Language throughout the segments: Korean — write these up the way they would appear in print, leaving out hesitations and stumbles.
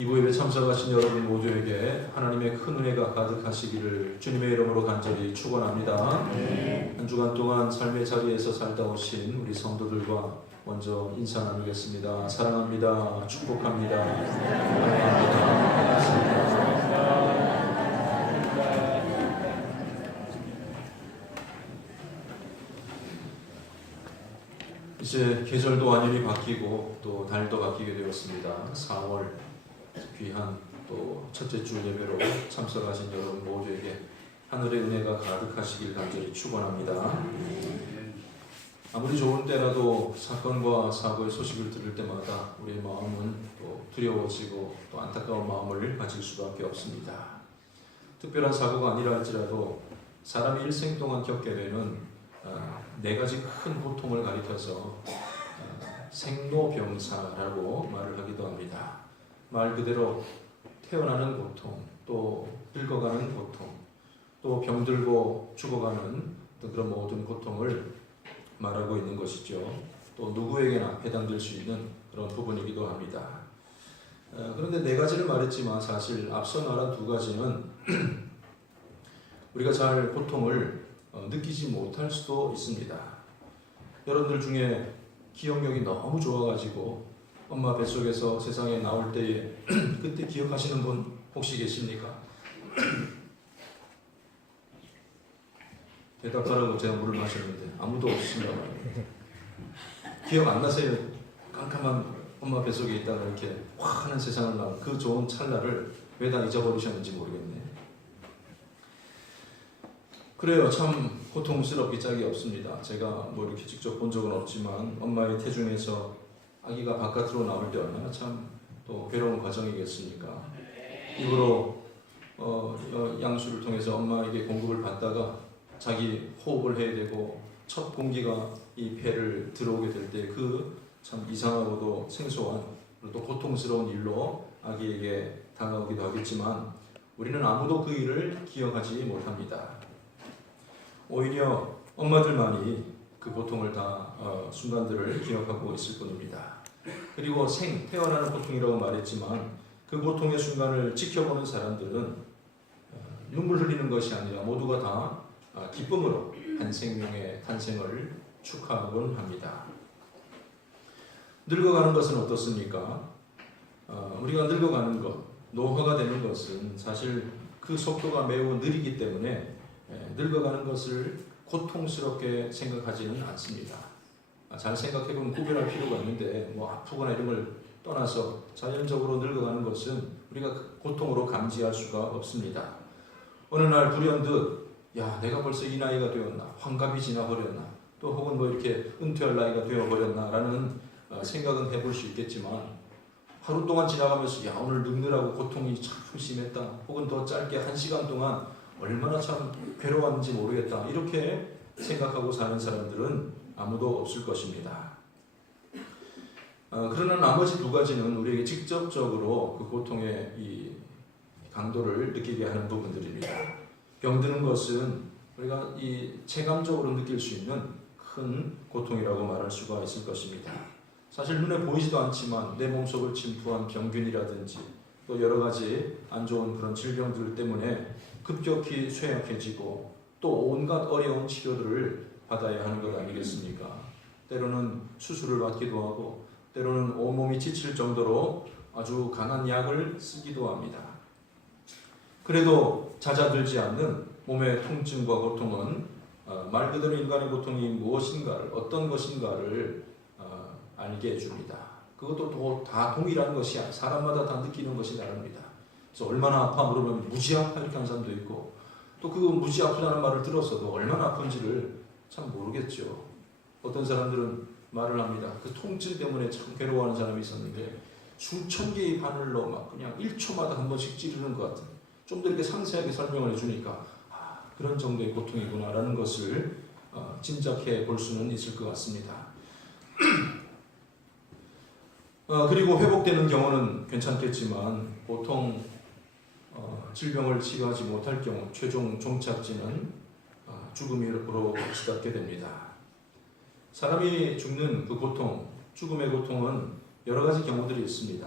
이부 예배 참석하신 여러분 모두에게 하나님의 큰 은혜가 가득하시기를 주님의 이름으로 간절히 축원합니다. 한 주간 동안 삶의 자리에서 살다 오신 우리 성도들과 먼저 인사 나누겠습니다. 사랑합니다. 축복합니다. 이제 계절도 완전히 바뀌고 또 달도 바뀌게 되었습니다. 4월 귀한 또 첫째 주 예배로 참석하신 여러분 모두에게 하늘의 은혜가 가득하시길 간절히 축원합니다. 아무리 좋은 때라도 사건과 사고의 소식을 들을 때마다 우리의 마음은 또 두려워지고 또 안타까운 마음을 가질 수밖에 없습니다. 특별한 사고가 아니라 할지라도 사람이 일생 동안 겪게 되는 네 가지 큰 고통을 가리켜서 생로병사라고 말을 하기도 합니다. 말 그대로 태어나는 고통, 또 늙어가는 고통, 또 병들고 죽어가는 그런 모든 고통을 말하고 있는 것이죠. 또 누구에게나 해당될 수 있는 그런 부분이기도 합니다. 그런데 네 가지를 말했지만 사실 앞서 말한 두 가지는 우리가 잘 고통을 느끼지 못할 수도 있습니다. 여러분들 중에 기억력이 너무 좋아가지고 엄마 뱃속에서 세상에 나올 때에 그때 기억하시는 분 혹시 계십니까? 대답하라고 제가 물을 마셨는데 아무도 없으신다고 말이에요. 기억 안 나세요? 깜깜한 엄마 뱃속에 있다가 이렇게 환한 세상을 나온 그 좋은 찰나를 왜 다 잊어버리셨는지 모르겠네. 그래요. 참 고통스럽기 짝이 없습니다. 제가 뭐 이렇게 직접 본 적은 없지만 엄마의 태중에서 아기가 바깥으로 나올 때 얼마나 참 또 괴로운 과정이겠습니까? 입으로 양수를 통해서 엄마에게 공급을 받다가 자기 호흡을 해야 되고 첫 공기가 이 폐를 들어오게 될 때 그 참 이상하고도 생소한 또 고통스러운 일로 아기에게 다가오기도 하겠지만 우리는 아무도 그 일을 기억하지 못합니다. 오히려 엄마들만이 그 고통을 다 순간들을 기억하고 있을 뿐입니다. 그리고 태어나는 고통이라고 말했지만 그 고통의 순간을 지켜보는 사람들은 눈물 흘리는 것이 아니라 모두가 다 기쁨으로 한 생명의 탄생을 축하하곤 합니다. 늙어가는 것은 어떻습니까? 우리가 늙어가는 것, 노화가 되는 것은 사실 그 속도가 매우 느리기 때문에 늙어가는 것을 고통스럽게 생각하지는 않습니다. 잘 생각해보면 구별할 필요가 있는데 뭐 아프거나 이런 걸 떠나서 자연적으로 늙어가는 것은 우리가 고통으로 감지할 수가 없습니다. 어느 날 불현듯 야 내가 벌써 이 나이가 되었나, 환갑이 지나버렸나, 또 혹은 뭐 이렇게 은퇴할 나이가 되어버렸나 라는 생각은 해볼 수 있겠지만 하루 동안 지나가면서 야 오늘 늙느라고 고통이 참 심했다, 혹은 더 짧게 1시간 동안 얼마나 참 괴로웠는지 모르겠다 이렇게 생각하고 사는 사람들은 아무도 없을 것입니다. 그러나 나머지 두 가지는 우리에게 직접적으로 그 고통의 이 강도를 느끼게 하는 부분들입니다. 병드는 것은 우리가 이 체감적으로 느낄 수 있는 큰 고통이라고 말할 수가 있을 것입니다. 사실 눈에 보이지도 않지만 내 몸속을 침투한 병균이라든지 또 여러 가지 안 좋은 그런 질병들 때문에 급격히 쇠약해지고 또 온갖 어려운 치료들을 받아야 하는 것 아니겠습니까? 때로는 수술을 받기도 하고 때로는 온몸이 지칠 정도로 아주 강한 약을 쓰기도 합니다. 그래도 잦아들지 않는 몸의 통증과 고통은 말 그대로 인간의 고통이 무엇인가를, 어떤 것인가를 알게 해줍니다. 그것도 다 동일한 것이 사람마다 다 느끼는 것이 다릅니다. 그래서 얼마나 아파 물으면 무지 아파 이렇게 하는 사람도 있고 또 그 무지 아프다는 말을 들었어도 얼마나 아픈지를 참 모르겠죠. 어떤 사람들은 말을 합니다. 그 통증 때문에 참 괴로워하는 사람이 있었는데 수천 개의 바늘로 막 그냥 1초마다 한 번씩 찌르는 것 같은, 좀 더 이렇게 상세하게 설명을 해주니까 그런 정도의 고통이구나 라는 것을 짐작해 볼 수는 있을 것 같습니다. 그리고 회복되는 경우는 괜찮겠지만 보통 질병을 치료하지 못할 경우 최종 종착지는 죽음으로 치닫게 됩니다. 사람이 죽는 그 고통, 죽음의 고통은 여러 가지 경우들이 있습니다.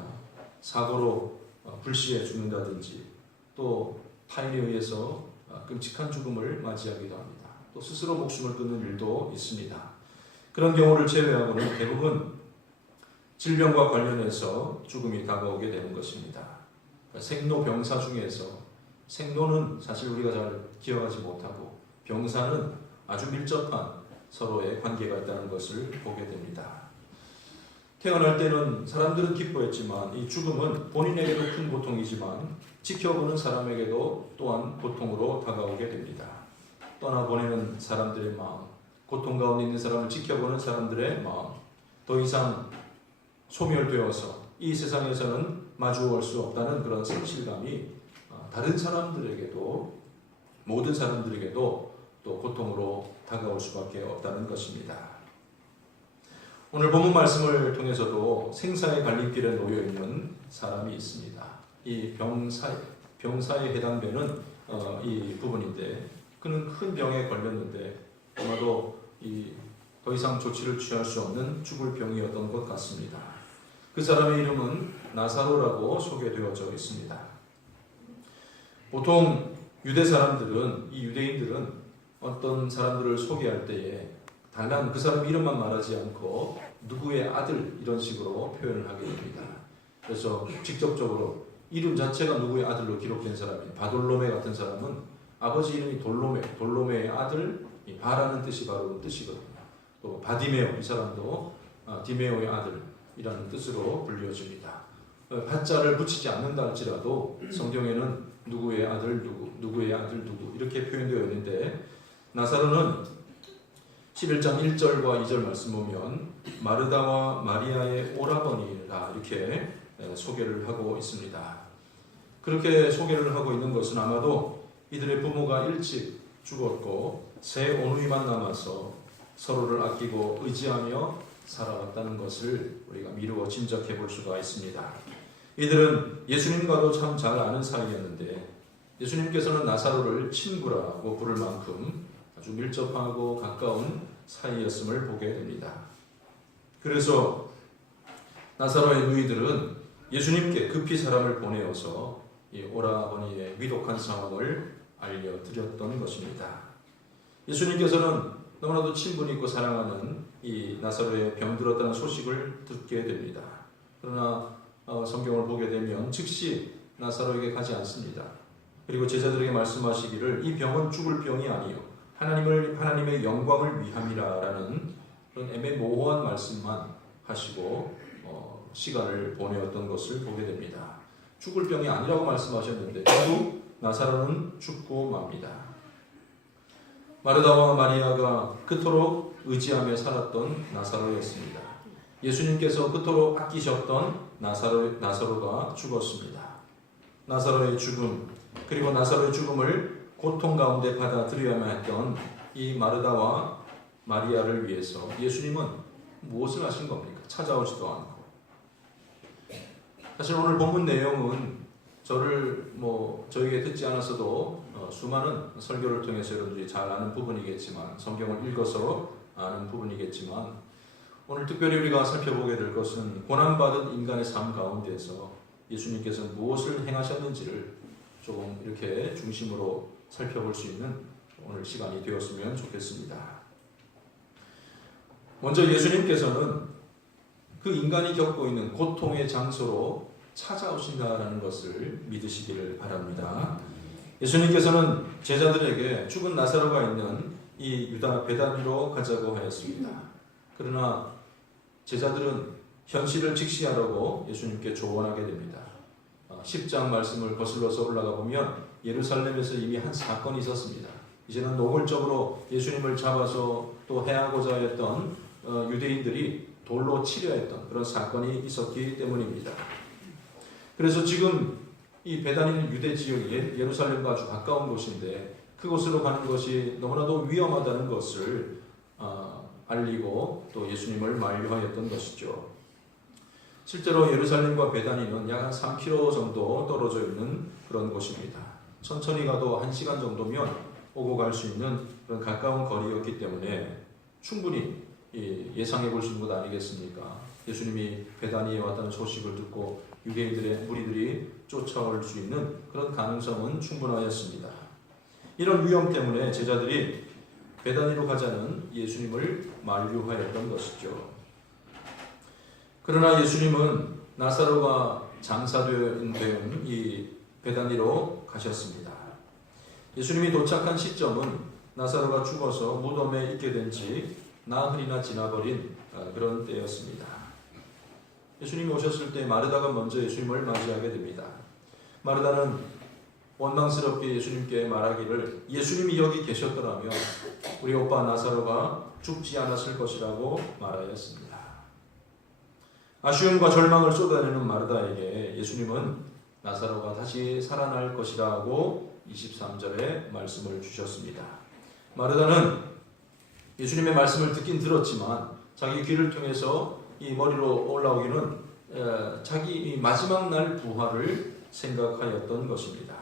사고로 불시에 죽는다든지 또 타인에 의해서 끔찍한 죽음을 맞이하기도 합니다. 또 스스로 목숨을 끊는 일도 있습니다. 그런 경우를 제외하고는 대부분 질병과 관련해서 죽음이 다가오게 되는 것입니다. 생로병사 중에서 생로는 사실 우리가 잘 기억하지 못하고 병사는 아주 밀접한 서로의 관계가 있다는 것을 보게 됩니다. 태어날 때는 사람들은 기뻐했지만 이 죽음은 본인에게도 큰 고통이지만 지켜보는 사람에게도 또한 고통으로 다가오게 됩니다. 떠나보내는 사람들의 마음, 고통 가운데 있는 사람을 지켜보는 사람들의 마음, 더 이상 소멸되어서 이 세상에서는 마주할 수 없다는 그런 상실감이 다른 사람들에게도, 모든 사람들에게도 또 고통으로 다가올 수밖에 없다는 것입니다. 오늘 본문 말씀을 통해서도 생사의 갈림길에 놓여 있는 사람이 있습니다. 이 병사에 해당되는 이 부분인데, 그는 큰 병에 걸렸는데 아마도 더 이상 조치를 취할 수 없는 죽을 병이었던 것 같습니다. 그 사람의 이름은 나사로라고 소개되어져 있습니다. 보통 유대 사람들은, 이 유대인들은 어떤 사람들을 소개할 때에 단란 그 사람 이름만 말하지 않고 누구의 아들 이런 식으로 표현을 하게 됩니다. 그래서 직접적으로 이름 자체가 누구의 아들로 기록된 사람인 바돌로메 같은 사람은 아버지 이름이 돌로메의 아들, 바라는 뜻이 바로 뜻이거든요. 또 바디메오, 이 사람도 디메오의 아들이라는 뜻으로 불려집니다. 바자를 붙이지 않는다 할지라도 성경에는 누구의 아들 누구의 아들 누구 이렇게 표현되어 있는데, 나사로는 11장 1절과 2절 말씀 보면 마르다와 마리아의 오라버니라 이렇게 소개를 하고 있습니다. 그렇게 소개를 하고 있는 것은 아마도 이들의 부모가 일찍 죽었고 세 오누이만 남아서 서로를 아끼고 의지하며 살아왔다는 것을 우리가 미루어 짐작해 볼 수가 있습니다. 이들은 예수님과도 참 잘 아는 사이였는데 예수님께서는 나사로를 친구라고 부를 만큼 아주 밀접하고 가까운 사이였음을 보게 됩니다. 그래서 나사로의 누이들은 예수님께 급히 사람을 보내어서 이 오라버니의 위독한 상황을 알려드렸던 것입니다. 예수님께서는 너무나도 친분이 있고 사랑하는 이 나사로의 병들었다는 소식을 듣게 됩니다. 그러나 성경을 보게 되면 즉시 나사로에게 가지 않습니다. 그리고 제자들에게 말씀하시기를 이 병은 죽을 병이 아니요 하나님의 영광을 위함이라라는 그런 애매모호한 말씀만 하시고 시간을 보내었던 것을 보게 됩니다. 죽을 병이 아니라고 말씀하셨는데 결국 나사로는 죽고 맙니다. 마르다와 마리아가 그토록 의지하며 살았던 나사로였습니다. 예수님께서 그토록 아끼셨던 나사로가 죽었습니다. 나사로의 죽음, 그리고 나사로의 죽음을 고통 가운데 받아들여야만 했던 이 마르다와 마리아를 위해서 예수님은 무엇을 하신 겁니까? 찾아오지도 않고. 사실 오늘 본문 내용은 저에게 듣지 않았어도 수많은 설교를 통해서 여러분들이 잘 아는 부분이겠지만, 성경을 읽어서 아는 부분이겠지만, 오늘 특별히 우리가 살펴보게 될 것은 고난받은 인간의 삶 가운데서 예수님께서 무엇을 행하셨는지를 조금 이렇게 중심으로 살펴볼 수 있는 오늘 시간이 되었으면 좋겠습니다. 먼저 예수님께서는 그 인간이 겪고 있는 고통의 장소로 찾아오신다라는 것을 믿으시기를 바랍니다. 예수님께서는 제자들에게 죽은 나사로가 있는 이 유다 베다니로 가자고 하였습니다. 그러나 제자들은 현실을 직시하려고 예수님께 조언하게 됩니다. 10장 말씀을 거슬러서 올라가 보면 예루살렘에서 이미 한 사건이 있었습니다. 이제는 노골적으로 예수님을 잡아서 또 해하고자 했던 유대인들이 돌로 치려 했던 그런 사건이 있었기 때문입니다. 그래서 지금 이 베다니는 유대 지역이 예루살렘과 아주 가까운 곳인데 그곳으로 가는 것이 너무나도 위험하다는 것을 알리고 또 예수님을 만류하였던 것이죠. 실제로 예루살렘과 베다니는 약 한 3km 정도 떨어져 있는 그런 곳입니다. 천천히 가도 1시간 정도면 오고 갈 수 있는 그런 가까운 거리였기 때문에 충분히 예상해 볼 수 있는 것 아니겠습니까? 예수님이 베다니에 왔다는 소식을 듣고 유대인들의 무리들이 쫓아올 수 있는 그런 가능성은 충분하였습니다. 이런 위험 때문에 제자들이 베다니로 가자는 예수님을 만류하였던 것이죠. 그러나 예수님은 나사로가 장사된 이 베다니로 가셨습니다. 예수님이 도착한 시점은 나사로가 죽어서 무덤에 있게 된 지 나흘이나 지나버린 그런 때였습니다. 예수님이 오셨을 때 마르다가 먼저 예수님을 맞이하게 됩니다. 마르다는 원망스럽게 예수님께 말하기를 예수님이 여기 계셨더라면 우리 오빠 나사로가 죽지 않았을 것이라고 말하였습니다. 아쉬움과 절망을 쏟아내는 마르다에게 예수님은 나사로가 다시 살아날 것이라고 23절에 말씀을 주셨습니다. 마르다는 예수님의 말씀을 듣긴 들었지만 자기 귀를 통해서 이 머리로 올라오기는 자기 마지막 날 부활을 생각하였던 것입니다.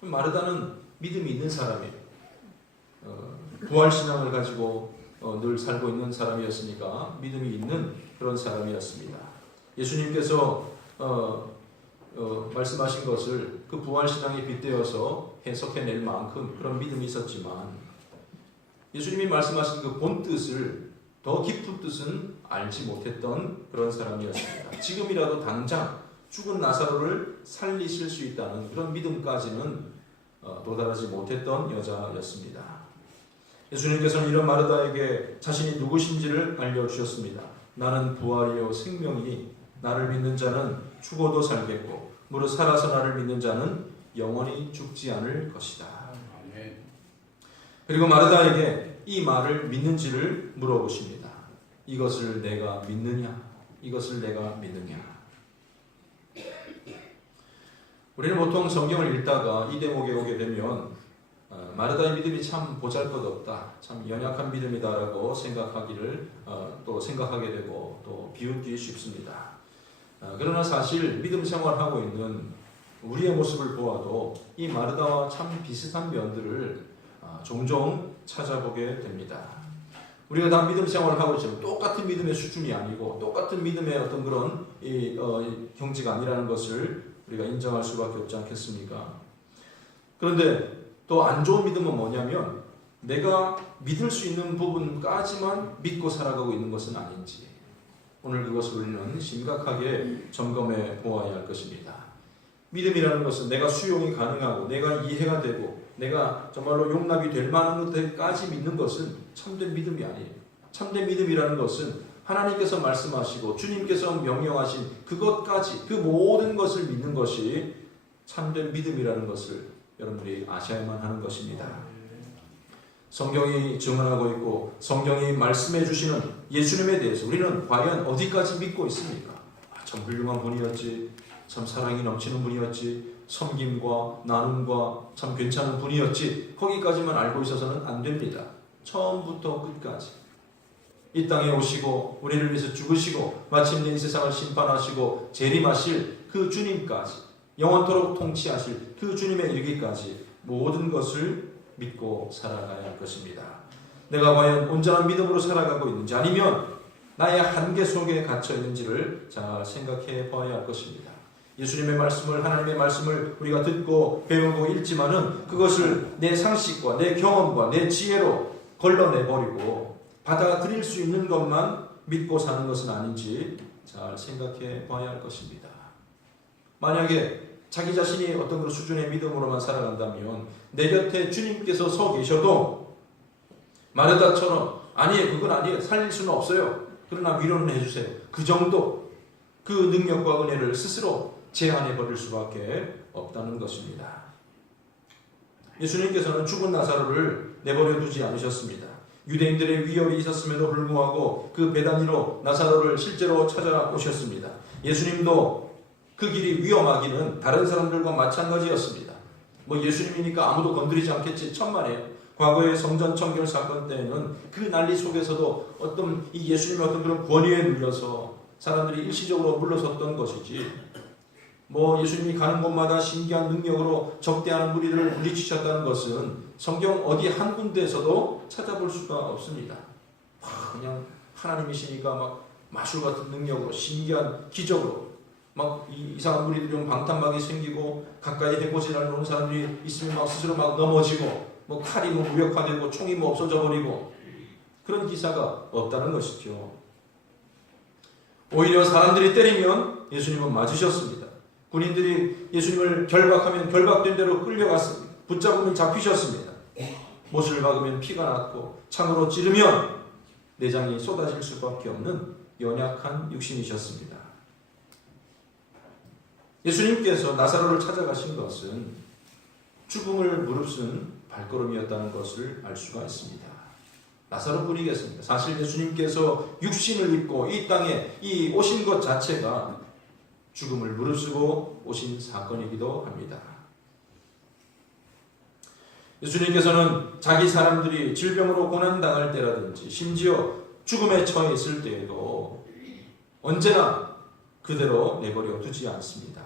마르다는 믿음이 있는 사람이에요. 부활신앙을 가지고 늘 살고 있는 사람이었으니까 믿음이 있는 그런 사람이었습니다. 예수님께서 말씀하신 것을 그 부활신앙에 빗대어서 해석해낼 만큼 그런 믿음이 있었지만 예수님이 말씀하신 그 본뜻을 더 깊은 뜻은 알지 못했던 그런 사람이었습니다. 지금이라도 당장 죽은 나사로를 살리실 수 있다는 그런 믿음까지는 도달하지 못했던 여자였습니다. 예수님께서는 이런 마르다에게 자신이 누구신지를 알려주셨습니다. 나는 부활이요 생명이니 나를 믿는 자는 죽어도 살겠고 무릇 살아서 나를 믿는 자는 영원히 죽지 않을 것이다. 그리고 마르다에게 이 말을 믿는지를 물어보십니다. 이것을 내가 믿느냐? 이것을 내가 믿느냐? 우리는 보통 성경을 읽다가 이 대목에 오게 되면 마르다의 믿음이 참 보잘것없다, 참 연약한 믿음이다라고 생각하기를 또 생각하게 되고 또 비웃기 쉽습니다. 그러나 사실 믿음 생활하고 있는 우리의 모습을 보아도 이 마르다와 참 비슷한 면들을 종종 찾아보게 됩니다. 우리가 다 믿음 생활을 하고 있지만 똑같은 믿음의 수준이 아니고 똑같은 믿음의 어떤 그런 경지가 아니라는 것을 우리가 인정할 수밖에 없지 않겠습니까? 그런데 또 안 좋은 믿음은 뭐냐면 내가 믿을 수 있는 부분까지만 믿고 살아가고 있는 것은 아닌지 오늘 그것을 우리는 심각하게 점검해 보아야 할 것입니다. 믿음이라는 것은 내가 수용이 가능하고 내가 이해가 되고 내가 정말로 용납이 될 만한 것들까지 믿는 것은 참된 믿음이 아니에요. 참된 믿음이라는 것은 하나님께서 말씀하시고 주님께서 명령하신 그것까지 그 모든 것을 믿는 것이 참된 믿음이라는 것을 여러분들이 아셔야만 하는 것입니다. 성경이 증언하고 있고 성경이 말씀해 주시는 예수님에 대해서 우리는 과연 어디까지 믿고 있습니까? 참 훌륭한 분이었지, 참 사랑이 넘치는 분이었지, 섬김과 나눔과 참 괜찮은 분이었지, 거기까지만 알고 있어서는 안 됩니다. 처음부터 끝까지 이 땅에 오시고 우리를 위해서 죽으시고 마침내 이 세상을 심판하시고 재림하실 그 주님까지, 영원토록 통치하실 그 주님에 이르기까지 모든 것을 믿고 살아가야 할 것입니다. 내가 과연 온전한 믿음으로 살아가고 있는지 아니면 나의 한계 속에 갇혀 있는지를 잘 생각해 봐야 할 것입니다. 예수님의 말씀을, 하나님의 말씀을 우리가 듣고 배우고 읽지만은 그것을 내 상식과 내 경험과 내 지혜로 걸러내버리고 받아들일 수 있는 것만 믿고 사는 것은 아닌지 잘 생각해 봐야 할 것입니다. 만약에 자기 자신이 어떤 그런 수준의 믿음으로만 살아간다면 내 곁에 주님께서 서 계셔도 마르다처럼 아니에요, 그건 아니에요, 살릴 수는 없어요, 그러나 위로는 해주세요, 그 정도 그 능력과 은혜를 스스로 제한해 버릴 수밖에 없다는 것입니다. 예수님께서는 죽은 나사로를 내버려 두지 않으셨습니다. 유대인들의 위협이 있었음에도 불구하고 그 베다니로 나사로를 실제로 찾아오셨습니다. 예수님도 그 길이 위험하기는 다른 사람들과 마찬가지였습니다. 뭐 예수님이니까 아무도 건드리지 않겠지, 천만에요. 과거의 성전 청결 사건 때에는 그 난리 속에서도 어떤 이 예수님의 어떤 그런 권위에 눌려서 사람들이 일시적으로 물러섰던 것이지, 뭐 예수님이 가는 곳마다 신기한 능력으로 적대하는 무리들을 물리치셨다는 것은 성경 어디 한 군데에서도 찾아볼 수가 없습니다. 그냥 하나님이시니까 막 마술 같은 능력으로 신기한 기적으로 막 이상한 무리들이 오면 방탄막이 생기고 가까이 해코지를 놓는 사람들이 있으면 막 스스로 막 넘어지고 뭐 칼이 뭐 무력화되고 총이 뭐 없어져 버리고 그런 기사가 없다는 것이죠. 오히려 사람들이 때리면 예수님은 맞으셨습니다. 군인들이 예수님을 결박하면 결박된 대로 끌려갔습니다. 붙잡으면 잡히셨습니다. 못을 박으면 피가 났고 창으로 찌르면 내장이 쏟아질 수밖에 없는 연약한 육신이셨습니다. 예수님께서 나사로를 찾아가신 것은 죽음을 무릅쓴 발걸음이었다는 것을 알 수가 있습니다. 나사로뿐이겠습니다. 사실 예수님께서 육신을 입고 이 땅에 이 오신 것 자체가 죽음을 무릅쓰고 오신 사건이기도 합니다. 예수님께서는 자기 사람들이 질병으로 고난당할 때라든지 심지어 죽음에 처해 있을 때에도 언제나 그대로 내버려 두지 않습니다.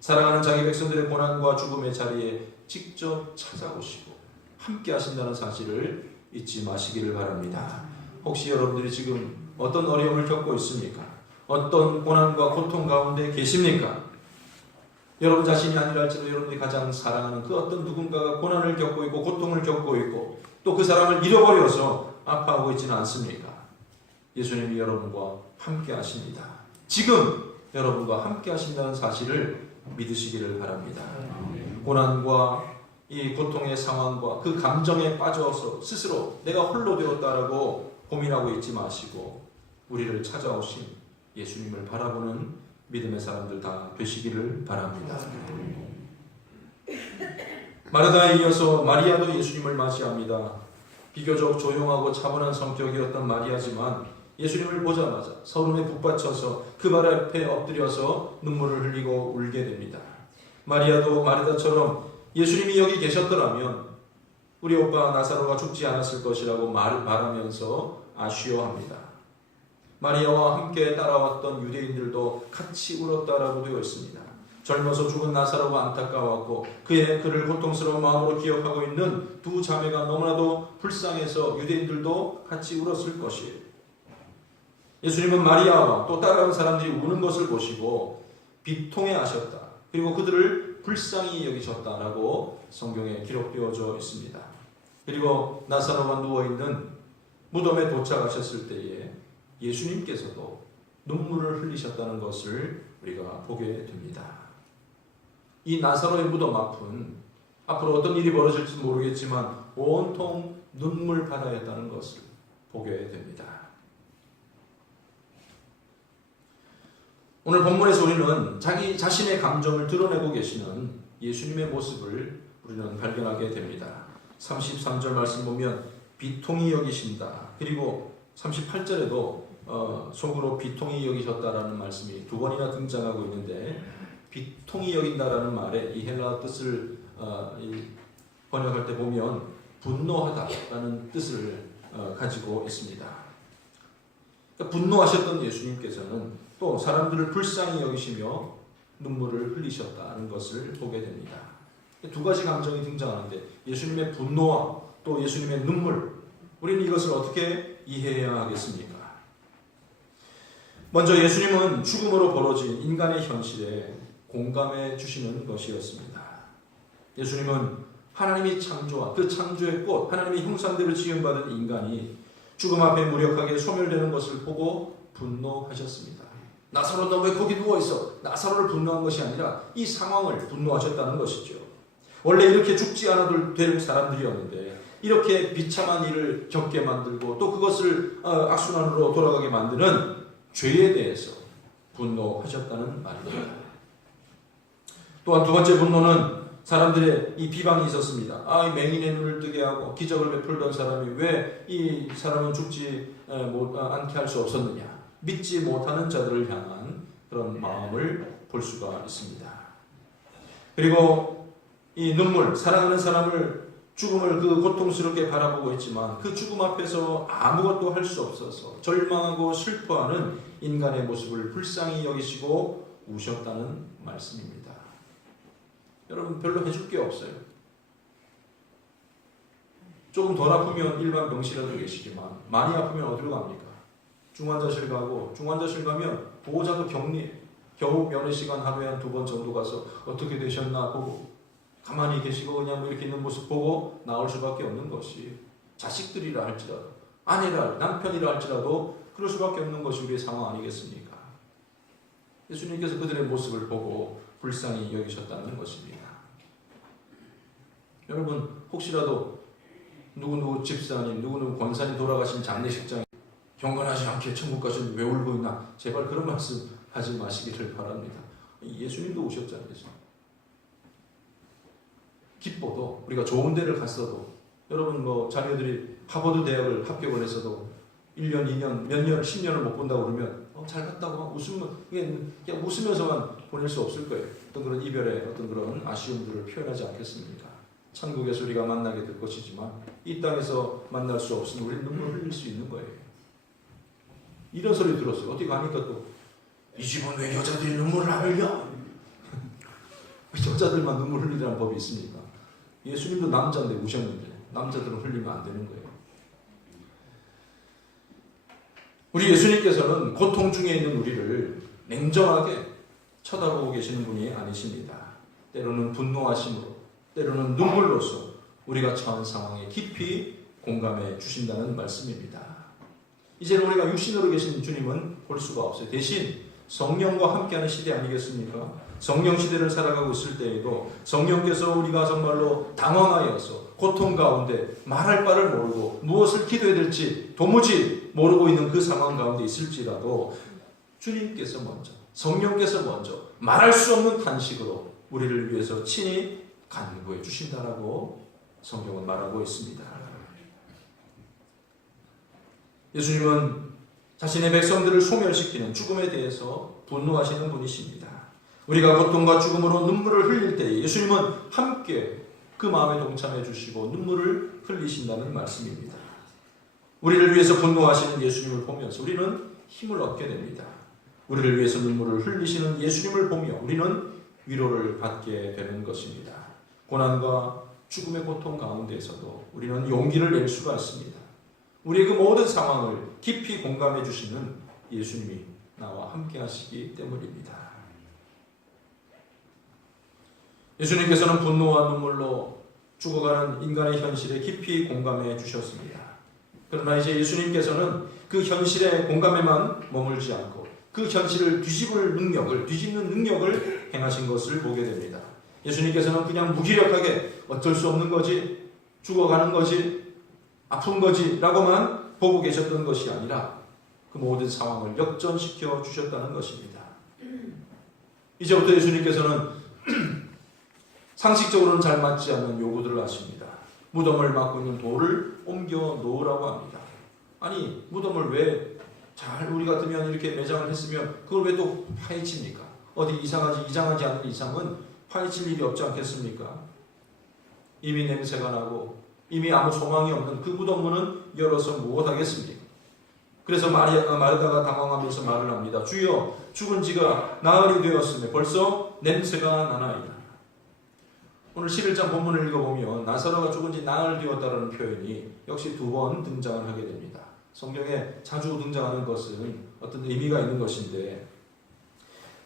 사랑하는 자기 백성들의 고난과 죽음의 자리에 직접 찾아오시고 함께 하신다는 사실을 잊지 마시기를 바랍니다. 혹시 여러분들이 지금 어떤 어려움을 겪고 있습니까? 어떤 고난과 고통 가운데 계십니까? 여러분 자신이 아니라 할지라도 여러분들이 가장 사랑하는 그 어떤 누군가가 고난을 겪고 있고 고통을 겪고 있고 또 그 사람을 잃어버려서 아파하고 있지는 않습니까? 예수님이 여러분과 함께 하십니다. 지금 여러분과 함께 하신다는 사실을 믿으시기를 바랍니다. 고난과 이 고통의 상황과 그 감정에 빠져서 스스로 내가 홀로 되었다라고 고민하고 있지 마시고 우리를 찾아오신 예수님을 바라보는 믿음의 사람들 다 되시기를 바랍니다. 마르다에 이어서 마리아도 예수님을 맞이합니다. 비교적 조용하고 차분한 성격이었던 마리아지만 예수님을 보자마자 서름에 북받쳐서 그 발 앞에 엎드려서 눈물을 흘리고 울게 됩니다. 마리아도 마르다처럼 예수님이 여기 계셨더라면 우리 오빠 나사로가 죽지 않았을 것이라고 말하면서 아쉬워합니다. 마리아와 함께 따라왔던 유대인들도 같이 울었다라고 되어 있습니다. 젊어서 죽은 나사로가 안타까웠고 그를 고통스러운 마음으로 기억하고 있는 두 자매가 너무나도 불쌍해서 유대인들도 같이 울었을 것이에요. 예수님은 마리아와 또 따라온 사람들이 우는 것을 보시고 비통해 하셨다. 그리고 그들을 불쌍히 여기셨다라고 성경에 기록되어져 있습니다. 그리고 나사로가 누워있는 무덤에 도착하셨을 때에 예수님께서도 눈물을 흘리셨다는 것을 우리가 보게 됩니다. 이 나사로의 무덤 앞은 앞으로 어떤 일이 벌어질지 모르겠지만 온통 눈물 바다였다는 것을 보게 됩니다. 오늘 본문에서 우리는 자기 자신의 감정을 드러내고 계시는 예수님의 모습을 우리는 발견하게 됩니다. 33절 말씀 보면 비통히 여기신다. 그리고 38절에도 속으로 비통히 여기셨다라는 말씀이 두 번이나 등장하고 있는데 비통히 여긴다라는 말에 이 헬라어 뜻을 번역할 때 보면 분노하다라는 뜻을 가지고 있습니다. 그러니까 분노하셨던 예수님께서는 또 사람들을 불쌍히 여기시며 눈물을 흘리셨다는 것을 보게 됩니다. 두 가지 감정이 등장하는데 예수님의 분노와 또 예수님의 눈물, 우리는 이것을 어떻게 이해해야 하겠습니까? 먼저 예수님은 죽음으로 벌어진 인간의 현실에 공감해 주시는 것이었습니다. 예수님은 하나님이 창조한 그 창조의 꽃, 하나님의 형상대로 지음받은 인간이 죽음 앞에 무력하게 소멸되는 것을 보고 분노하셨습니다. 나사로 너 왜 거기 누워있어? 나사로를 분노한 것이 아니라 이 상황을 분노하셨다는 것이죠. 원래 이렇게 죽지 않아도 될 사람들이었는데 이렇게 비참한 일을 겪게 만들고 또 그것을 악순환으로 돌아가게 만드는 죄에 대해서 분노하셨다는 말입니다. 또한 두 번째 분노는 사람들의 이 비방이 있었습니다. 이 맹인의 눈을 뜨게 하고 기적을 베풀던 사람이 왜 이 사람은 죽지 않게 할 수 없었느냐. 믿지 못하는 자들을 향한 그런 마음을 볼 수가 있습니다. 그리고 이 눈물, 사랑하는 사람을 죽음을 그 고통스럽게 바라보고 있지만 그 죽음 앞에서 아무것도 할 수 없어서 절망하고 슬퍼하는 인간의 모습을 불쌍히 여기시고 우셨다는 말씀입니다. 여러분 별로 해줄 게 없어요. 조금 덜 아프면 일반 병실에도 계시지만 많이 아프면 어디로 갑니까? 중환자실 가고 중환자실 가면 보호자도 격리해. 겨우 면회 시간 하루에 한 2번 정도 가서 어떻게 되셨나 보고 가만히 계시고 그냥 뭐 이렇게 있는 모습 보고 나올 수밖에 없는 것이, 자식들이라 할지라도 아내라 남편이라 할지라도 그럴 수밖에 없는 것이 우리의 상황 아니겠습니까? 예수님께서 그들의 모습을 보고 불쌍히 여기셨다는 것입니다. 여러분, 혹시라도 누구누구 집사님, 누구누구 권사님 돌아가신 장례식장에 경건하지 않게 천국 가시는 왜 울고 있나, 제발 그런 말씀 하지 마시기를 바랍니다. 예수님도 오셨잖아요. 기뻐도, 우리가 좋은 데를 갔어도, 여러분 뭐 자녀들이 하버드 대학을 합격을 했어도 1년, 2년, 몇 년, 10년을 못 본다고 그러면 잘 갔다고 그냥 웃으면서만 보낼 수 없을 거예요. 어떤 그런 이별의 어떤 그런 아쉬움들을 표현하지 않겠습니까? 천국에서 우리가 만나게 될 것이지만 이 땅에서 만날 수 없으면 우리는 눈물을 흘릴 수 있는 거예요. 이런 소리 들었어요. 어디 가니까 또 이 집은 왜 여자들이 눈물을 안 흘려? 여자들만 눈물 흘리라는 법이 있습니까? 예수님도 남자인데 우셨는데 남자들은 흘리면 안 되는 거예요. 우리 예수님께서는 고통 중에 있는 우리를 냉정하게 쳐다보고 계시는 분이 아니십니다. 때로는 분노하심으로, 때로는 눈물로써 우리가 처한 상황에 깊이 공감해 주신다는 말씀입니다. 이제는 우리가 육신으로 계신 주님은 볼 수가 없어요. 대신 성령과 함께하는 시대 아니겠습니까? 성령 시대를 살아가고 있을 때에도 성령께서 우리가 정말로 당황하여서 고통 가운데 말할 바를 모르고 무엇을 기도해야 될지 도무지 모르고 있는 그 상황 가운데 있을지라도 주님께서 먼저, 성령께서 먼저 말할 수 없는 탄식으로 우리를 위해서 친히 간구해 주신다라고 성경은 말하고 있습니다. 예수님은 자신의 백성들을 소멸시키는 죽음에 대해서 분노하시는 분이십니다. 우리가 고통과 죽음으로 눈물을 흘릴 때 예수님은 함께 그 마음에 동참해 주시고 눈물을 흘리신다는 말씀입니다. 우리를 위해서 분노하시는 예수님을 보면서 우리는 힘을 얻게 됩니다. 우리를 위해서 눈물을 흘리시는 예수님을 보며 우리는 위로를 받게 되는 것입니다. 고난과 죽음의 고통 가운데에서도 우리는 용기를 낼 수가 있습니다. 우리의 그 모든 상황을 깊이 공감해 주시는 예수님이 나와 함께 하시기 때문입니다. 예수님께서는 분노와 눈물로 죽어가는 인간의 현실에 깊이 공감해 주셨습니다. 그러나 이제 예수님께서는 그 현실에 공감에만 머물지 않고 그 현실을 뒤집는 능력을 행하신 것을 보게 됩니다. 예수님께서는 그냥 무기력하게 어쩔 수 없는 거지, 죽어가는 거지, 아픈 거지 라고만 보고 계셨던 것이 아니라 그 모든 상황을 역전시켜 주셨다는 것입니다. 이제부터 예수님께서는 상식적으로는 잘 맞지 않는 요구들을 하십니다. 무덤을 막고 있는 돌을 옮겨 놓으라고 합니다. 아니, 무덤을 왜 잘 우리 같으면 이렇게 매장을 했으면 그걸 왜 또 파헤칩니까? 어디 이상하지 않는 이상은 파헤칠 일이 없지 않겠습니까? 이미 냄새가 나고 이미 아무 소망이 없는 그 무덤문은 열어서 무엇하겠습니까? 그래서 마르다가 당황하면서 말을 합니다. 주여, 죽은 지가 나흘이 되었으며 벌써 냄새가 나나이다. 오늘 11장 본문을 읽어보면 나사로가 죽은 지 나흘 되었다는 표현이 역시 2번 등장을 하게 됩니다. 성경에 자주 등장하는 것은 어떤 의미가 있는 것인데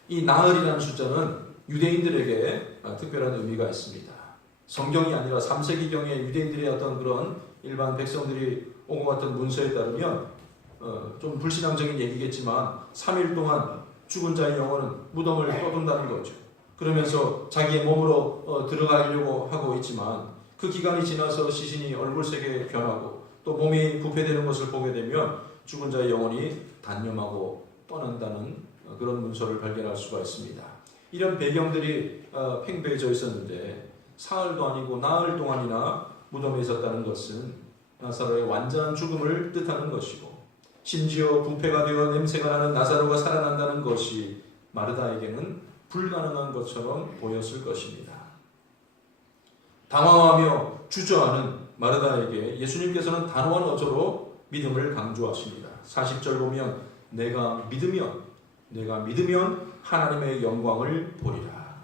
이 나흘이라는 숫자는 유대인들에게 특별한 의미가 있습니다. 성경이 아니라 3세기경의 유대인들의 어떤 그런 일반 백성들이 오고 갔던 문서에 따르면 좀 불신앙적인 얘기겠지만 3일 동안 죽은 자의 영혼은 무덤을 떠돈다는 거죠. 그러면서 자기의 몸으로 들어가려고 하고 있지만 그 기간이 지나서 시신이 얼굴색에 변하고 또 몸이 부패되는 것을 보게 되면 죽은 자의 영혼이 단념하고 떠난다는 그런 문서를 발견할 수가 있습니다. 이런 배경들이 팽배해져 있었는데 사흘도 아니고 나흘 동안이나 무덤에 있었다는 것은 나사로의 완전한 죽음을 뜻하는 것이고 심지어 부패가 되어 냄새가 나는 나사로가 살아난다는 것이 마르다에게는 불가능한 것처럼 보였을 것입니다. 당황하며 주저하는 마르다에게 예수님께서는 단호한 어조로 믿음을 강조하십니다. 40절 보면 내가 믿으면 하나님의 영광을 보리라.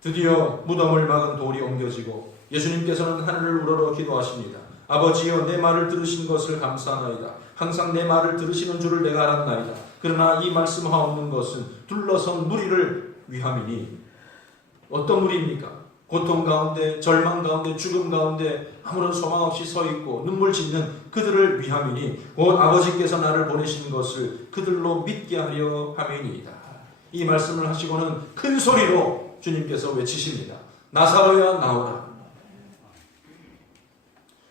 드디어 무덤을 막은 돌이 옮겨지고 예수님께서는 하늘을 우러러 기도하십니다. 아버지여, 내 말을 들으신 것을 감사하나이다. 항상 내 말을 들으시는 줄을 내가 알았나이다. 그러나 이 말씀하옵는 것은 둘러선 무리를 위함이니 어떤 무리입니까? 고통 가운데, 절망 가운데, 죽음 가운데 아무런 소망 없이 서 있고 눈물 짓는 그들을 위함이니 곧 아버지께서 나를 보내신 것을 그들로 믿게 하려 함이니이다. 이 말씀을 하시고는 큰 소리로 주님께서 외치십니다. 나사로야 나오라.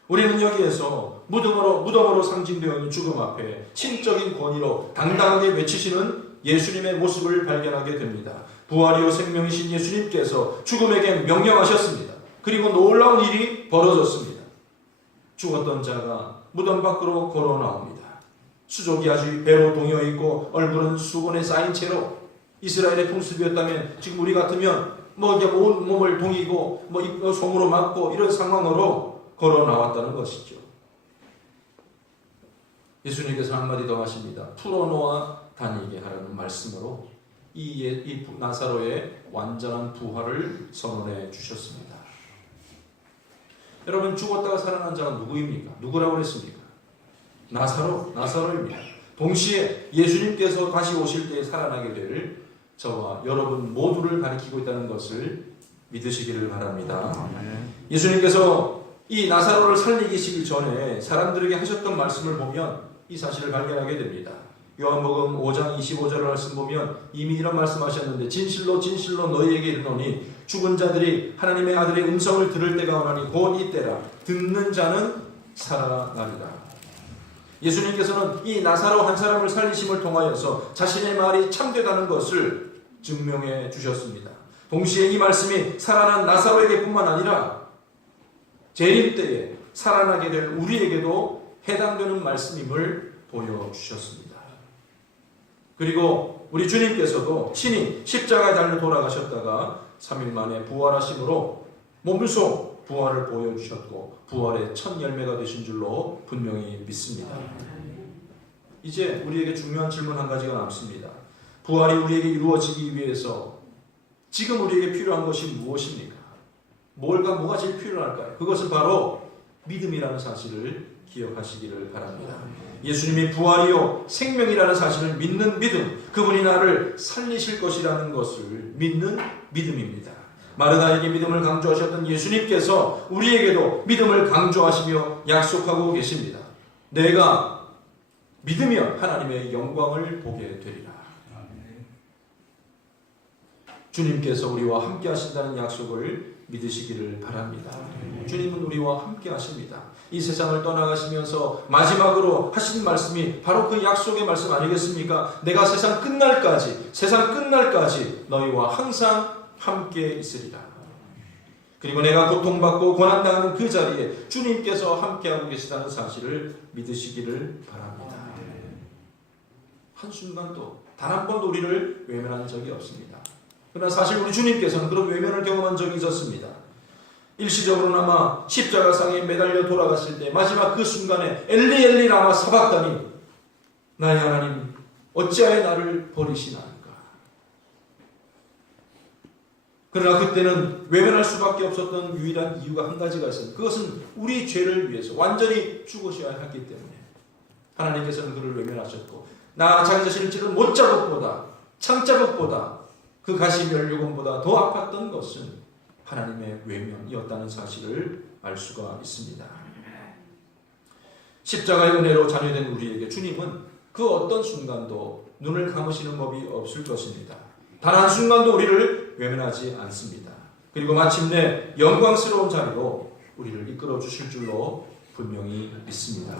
우리는 여기에서 무덤으로 상징되어 있는 죽음 앞에 신적인 권위로 당당하게 외치시는 예수님의 모습을 발견하게 됩니다. 부활이요 생명이신 예수님께서 죽음에게 명령하셨습니다. 그리고 놀라운 일이 벌어졌습니다. 죽었던 자가 무덤 밖으로 걸어 나옵니다. 수족이 아주 배로 동여 있고 얼굴은 수건에 쌓인 채로 이스라엘의 풍습이었다면 지금 우리 같으면 이제 온 몸을 동이고 손으로 맞고 이런 상황으로 걸어 나왔다는 것이죠. 예수님께서 한마디 더 하십니다. 풀어놓아 다니게 하라는 말씀으로 이 나사로의 완전한 부활을 선언해 주셨습니다. 여러분, 죽었다가 살아난 자가 누구입니까? 누구라고 그랬습니까? 나사로입니다. 동시에 예수님께서 다시 오실 때 살아나게 될 저와 여러분 모두를 가리키고 있다는 것을 믿으시기를 바랍니다. 예수님께서 이 나사로를 살리시기 전에 사람들에게 하셨던 말씀을 보면 이 사실을 발견하게 됩니다. 요한복음 5장 25절 말씀 보면 이미 이런 말씀하셨는데 진실로 진실로 너희에게 이르노니 죽은 자들이 하나님의 아들의 음성을 들을 때가 오나니 곧 이때라. 듣는 자는 살아나리라. 예수님께서는 이 나사로 한 사람을 살리심을 통하여서 자신의 말이 참되다는 것을 증명해 주셨습니다. 동시에 이 말씀이 살아난 나사로에게 뿐만 아니라 재림 때에 살아나게 될 우리에게도 해당되는 말씀임을 보여주셨습니다. 그리고 우리 주님께서도 친히 십자가에 달려 돌아가셨다가 3일 만에 부활하심으로 몸소 부활을 보여주셨고 부활의 첫 열매가 되신 줄로 분명히 믿습니다. 이제 우리에게 중요한 질문 한 가지가 남습니다. 부활이 우리에게 이루어지기 위해서 지금 우리에게 필요한 것이 무엇입니까? 뭐가 제일 필요할까요? 그것은 바로 믿음이라는 사실을 기억하시기를 바랍니다. 예수님이 부활이요 생명이라는 사실을 믿는 믿음, 그분이 나를 살리실 것이라는 것을 믿는 믿음입니다. 마르다에게 믿음을 강조하셨던 예수님께서 우리에게도 믿음을 강조하시며 약속하고 계십니다. 내가 믿으면 하나님의 영광을 보게 되리라. 주님께서 우리와 함께 하신다는 약속을 믿으시기를 바랍니다. 주님은 우리와 함께 하십니다. 이 세상을 떠나가시면서 마지막으로 하신 말씀이 바로 그 약속의 말씀 아니겠습니까? 내가 세상 끝날까지 너희와 항상 함께 있으리라. 그리고 내가 고통받고 고난당하는 그 자리에 주님께서 함께하고 계시다는 사실을 믿으시기를 바랍니다. 한순간도 단 한 번도 우리를 외면한 적이 없습니다. 그러나 사실 우리 주님께서는 그런 외면을 경험한 적이 있었습니다. 일시적으로나마 십자가상에 매달려 돌아갔을 때 마지막 그 순간에 엘리 엘리 라마 사박다니 나의 하나님 어찌하여 나를 버리시나이까. 그러나 그때는 외면할 수밖에 없었던 유일한 이유가 한 가지가 있었습니다. 그것은 우리 죄를 위해서 완전히 죽으셔야 했기 때문에 하나님께서는 그를 외면하셨고 나 자기 자신을 찌른 못자국보다 창자국보다 그 가시 멸류관보다 더 아팠던 것은 하나님의 외면이었다는 사실을 알 수가 있습니다. 십자가의 은혜로 자녀된 우리에게 주님은 그 어떤 순간도 눈을 감으시는 법이 없을 것입니다. 단 한순간도 우리를 외면하지 않습니다. 그리고 마침내 영광스러운 자리로 우리를 이끌어 주실 줄로 분명히 믿습니다.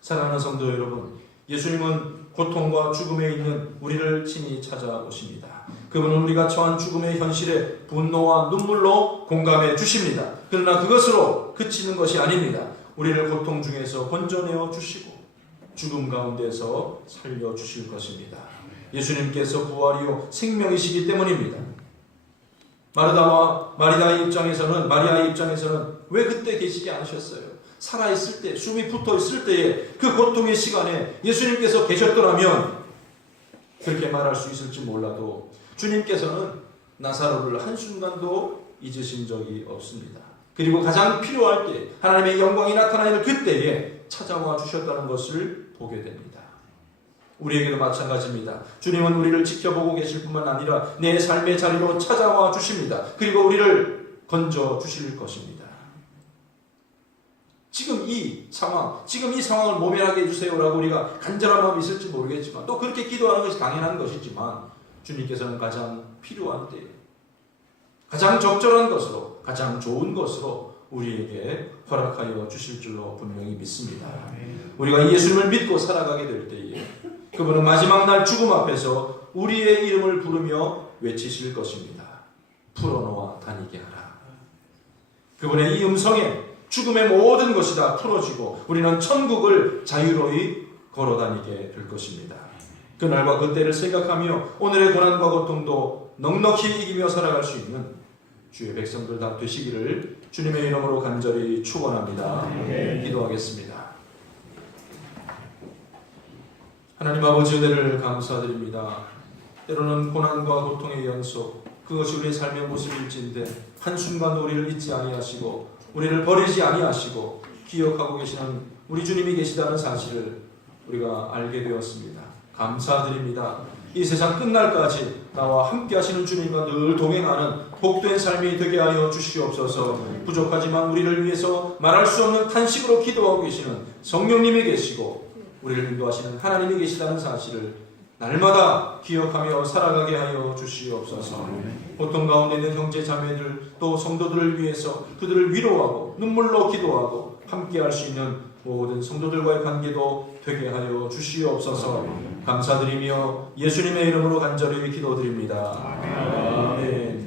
사랑하는 성도 여러분, 예수님은 고통과 죽음에 있는 우리를 친히 찾아오십니다. 그분은 우리가 처한 죽음의 현실에 분노와 눈물로 공감해 주십니다. 그러나 그것으로 그치는 것이 아닙니다. 우리를 고통 중에서 건져내어 주시고 죽음 가운데서 살려주실 것입니다. 예수님께서 부활이요 생명이시기 때문입니다. 마리아의 입장에서는 왜 그때 계시지 않으셨어요? 살아있을 때, 숨이 붙어있을 때의 그 고통의 시간에 예수님께서 계셨더라면 그렇게 말할 수 있을지 몰라도 주님께서는 나사로를 한순간도 잊으신 적이 없습니다. 그리고 가장 필요할 때 하나님의 영광이 나타나는 그때에 찾아와 주셨다는 것을 보게 됩니다. 우리에게도 마찬가지입니다. 주님은 우리를 지켜보고 계실 뿐만 아니라 내 삶의 자리로 찾아와 주십니다. 그리고 우리를 건져 주실 것입니다. 지금 이 상황을 모면하게 해주세요라고 우리가 간절한 마음이 있을지 모르겠지만, 또 그렇게 기도하는 것이 당연한 것이지만, 주님께서는 가장 필요한 때, 가장 적절한 것으로, 가장 좋은 것으로 우리에게 허락하여 주실 줄로 분명히 믿습니다. 우리가 예수님을 믿고 살아가게 될 때에 그분은 마지막 날 죽음 앞에서 우리의 이름을 부르며 외치실 것입니다. 풀어놓아 다니게 하라. 그분의 이 음성에 죽음의 모든 것이 다 풀어지고 우리는 천국을 자유로이 걸어다니게 될 것입니다. 그날과 그때를 생각하며 오늘의 고난과 고통도 넉넉히 이기며 살아갈 수 있는 주의 백성들 다 되시기를 주님의 이름으로 간절히 축원합니다. 기도하겠습니다. 하나님 아버지, 은혜를 감사드립니다. 때로는 고난과 고통의 연속, 그것이 우리의 삶의 모습일진데 한순간도 우리를 잊지 아니하시고 우리를 버리지 아니하시고 기억하고 계시는 우리 주님이 계시다는 사실을 우리가 알게 되었습니다. 감사드립니다. 이 세상 끝날까지 나와 함께 하시는 주님과 늘 동행하는 복된 삶이 되게 하여 주시옵소서. 부족하지만 우리를 위해서 말할 수 없는 탄식으로 기도하고 계시는 성령님이 계시고 우리를 인도하시는 하나님이 계시다는 사실을 날마다 기억하며 살아가게 하여 주시옵소서. 고통 가운데 있는 형제 자매들 또 성도들을 위해서 그들을 위로하고 눈물로 기도하고 함께 할 수 있는 모든 성도들과의 관계도 되게 하여 주시옵소서. 감사드리며 예수님의 이름으로 간절히 기도드립니다. 아멘.